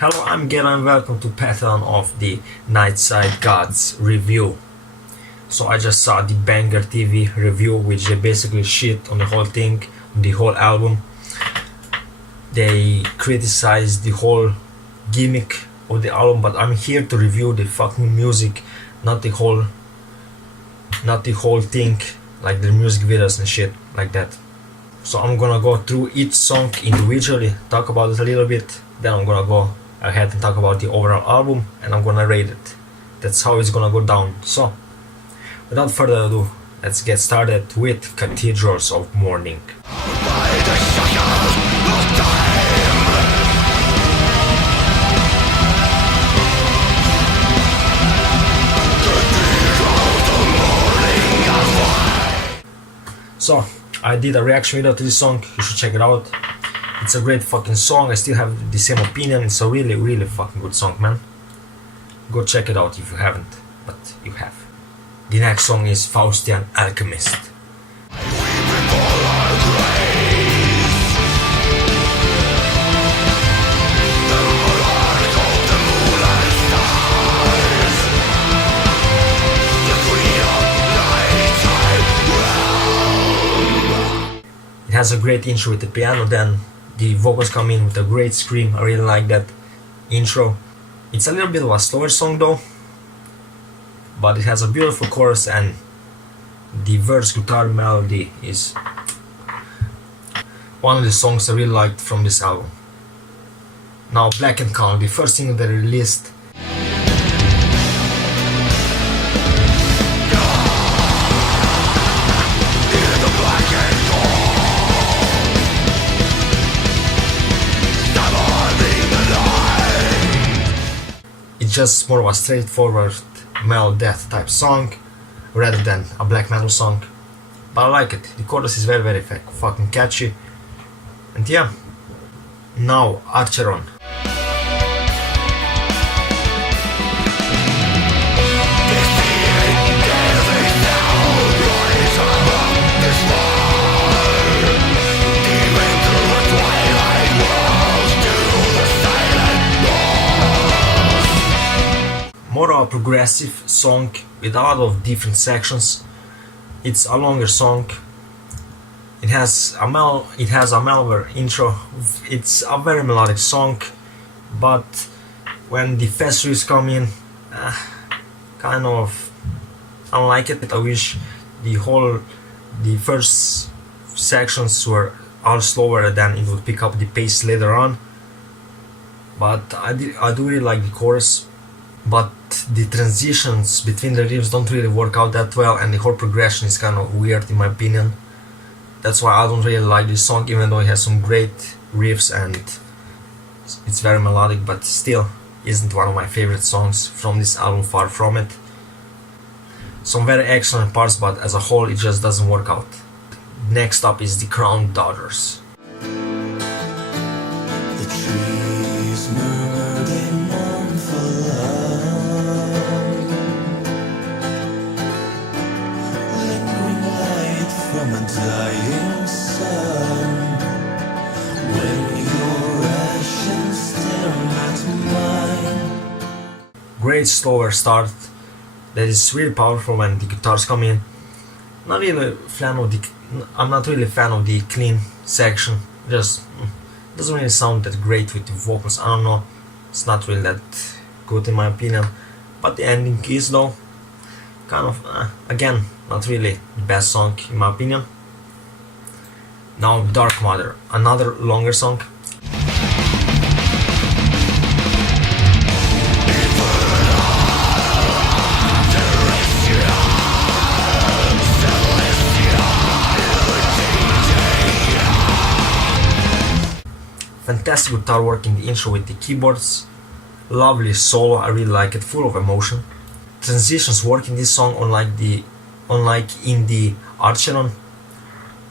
Hello, I'm Gera and welcome to Pantheon of the Nightside Gods review. So I just saw the Banger TV review, which they basically shit on the whole thing, the whole album. They criticized the whole gimmick of the album, but I'm here to review the fucking music, not the whole thing, like the music videos and shit like that. So I'm gonna go through each song individually, talk about it a little bit, then I'm gonna go ahead and talk about the overall album and I'm gonna rate it. That's how it's gonna go down. So without further ado, let's get started with Cathedrals of Morning. So I did a reaction video to this song, you should check it out. It's a great fucking song, I still have the same opinion, it's a really fucking good song, man. Go check it out if you haven't, but you have. The next song is Faustian Alchemist. It has a great intro with the piano, then the vocals come in with a great scream. I really like that intro. It's a little bit of a slower song though, but it has a beautiful chorus and the verse guitar melody is one of the songs I really liked from this album. Now Black and Calm, the first single they released. It's just more of a straightforward metal death type song rather than a black metal song, but I like it. The chorus is very fucking catchy, and yeah. Now Archeron. More of a progressive song with a lot of different sections. It's a longer song. It has a mellower intro. It's a very melodic song, but when the fast riffs come in, kind of I don't like it. I wish the first sections were all slower, then it would pick up the pace later on. But I do really like the chorus. But the transitions between the riffs don't really work out that well, and the whole progression is kind of weird in my opinion. That's why I don't really like this song, even though it has some great riffs and it's very melodic, but still isn't one of my favorite songs from this album, far from it. Some very excellent parts, but as a whole it just doesn't work out. Next up is the Crown Daughters. The trees murmur, they mourn for love. Lingering light from a dying sun. When your ashes stare at mine. Great slower start that is really powerful when the guitars come in. I'm not really a fan of the clean section. Just doesn't really sound that great with the vocals. I don't know, it's not really that good in my opinion. But the ending is though kind of again not really the best song in my opinion. Now Dark Mother, another longer song. Fantastic guitar work in the intro with the keyboards. Lovely solo, I really like it, full of emotion. Transitions work in this song unlike in the Archeron.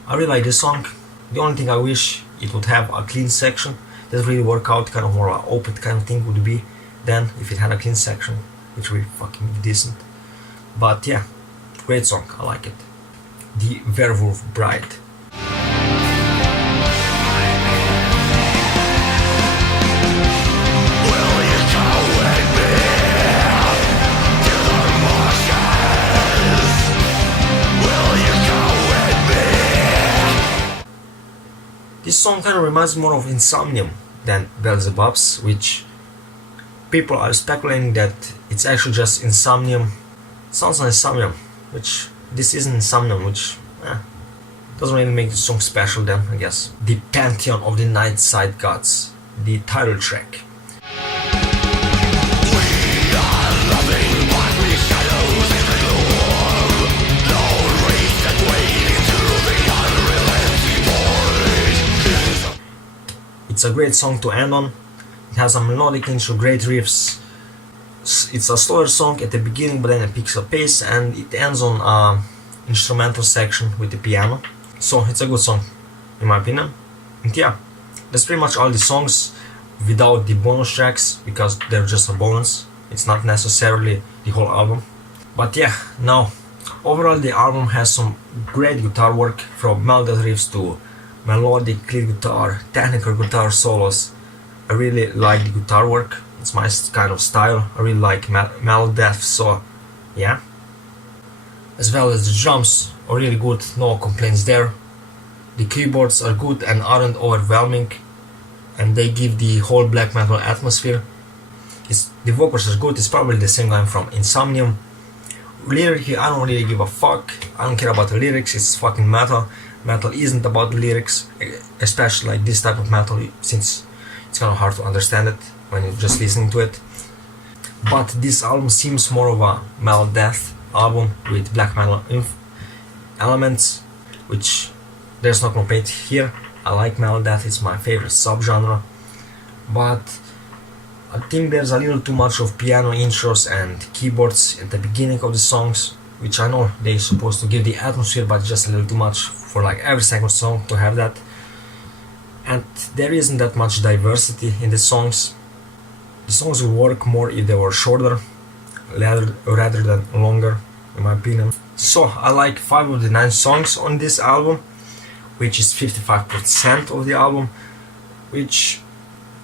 I really like this song. The only thing I wish it would have a clean section. That really work out, kind of more of an open kind of thing would be then if it had a clean section, which would be fucking decent. But yeah, great song, I like it. The Werewolf Bride. Well, This song kind of reminds me more of Insomnium than Belzebubs, which people are speculating that it's actually just Insomnium. Sounds like Insomnium, which this isn't Insomnium, which doesn't really make the song special then, I guess. The Pantheon of the Nightside Gods, the title track. It's a great song to end on. It has a melodic intro, great riffs. It's a slower song at the beginning, but then it picks up pace, and it ends on an instrumental section with the piano. So it's a good song, in my opinion. And yeah, that's pretty much all the songs without the bonus tracks, because they're just a bonus. It's not necessarily the whole album. But yeah, now, overall the album has some great guitar work, from melodic riffs to melodic lead guitar, technical guitar solos. I really like the guitar work. It's my kind of style. I really like melodeath, so yeah. As well as the drums are really good, no complaints there. The keyboards are good and aren't overwhelming, and they give the whole black metal atmosphere. The vocals are good. It's probably the same guy from Insomnium. Lyrically, I don't really give a fuck. I don't care about the lyrics. It's fucking metal. Metal isn't about the lyrics, especially like this type of metal, since it's kind of hard to understand it when you're just listening to it. But this album seems more of a melodeath album with black metal elements, which there's no complaint here. I like melodeath, it's my favorite subgenre. But I think there's a little too much of piano intros and keyboards at the beginning of the songs, which I know they're supposed to give the atmosphere, but just a little too much for like every second song to have that. And there isn't that much diversity in the songs. The songs would work more if they were shorter rather than longer, in my opinion. So I like 5 of the 9 songs on this album, which is 55% of the album, which,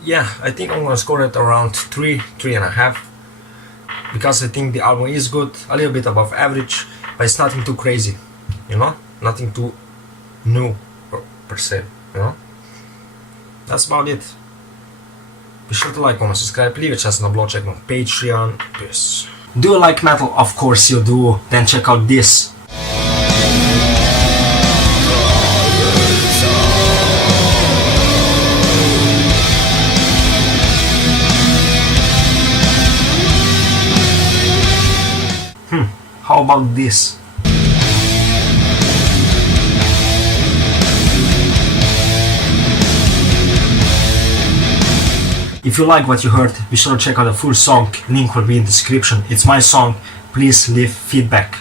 yeah, I think I'm gonna score it around 3.5, because I think the album is good, a little bit above average, but it's nothing too crazy, you know, nothing too new per se, you know. That's about it. Be sure to like, comment, subscribe, leave a chest on the blog, check on Patreon. Peace. Do you like metal? Of course you do. Then check out this. How about this? If you like what you heard, be sure to check out the full song, link will be in the description. It's my song, please leave feedback.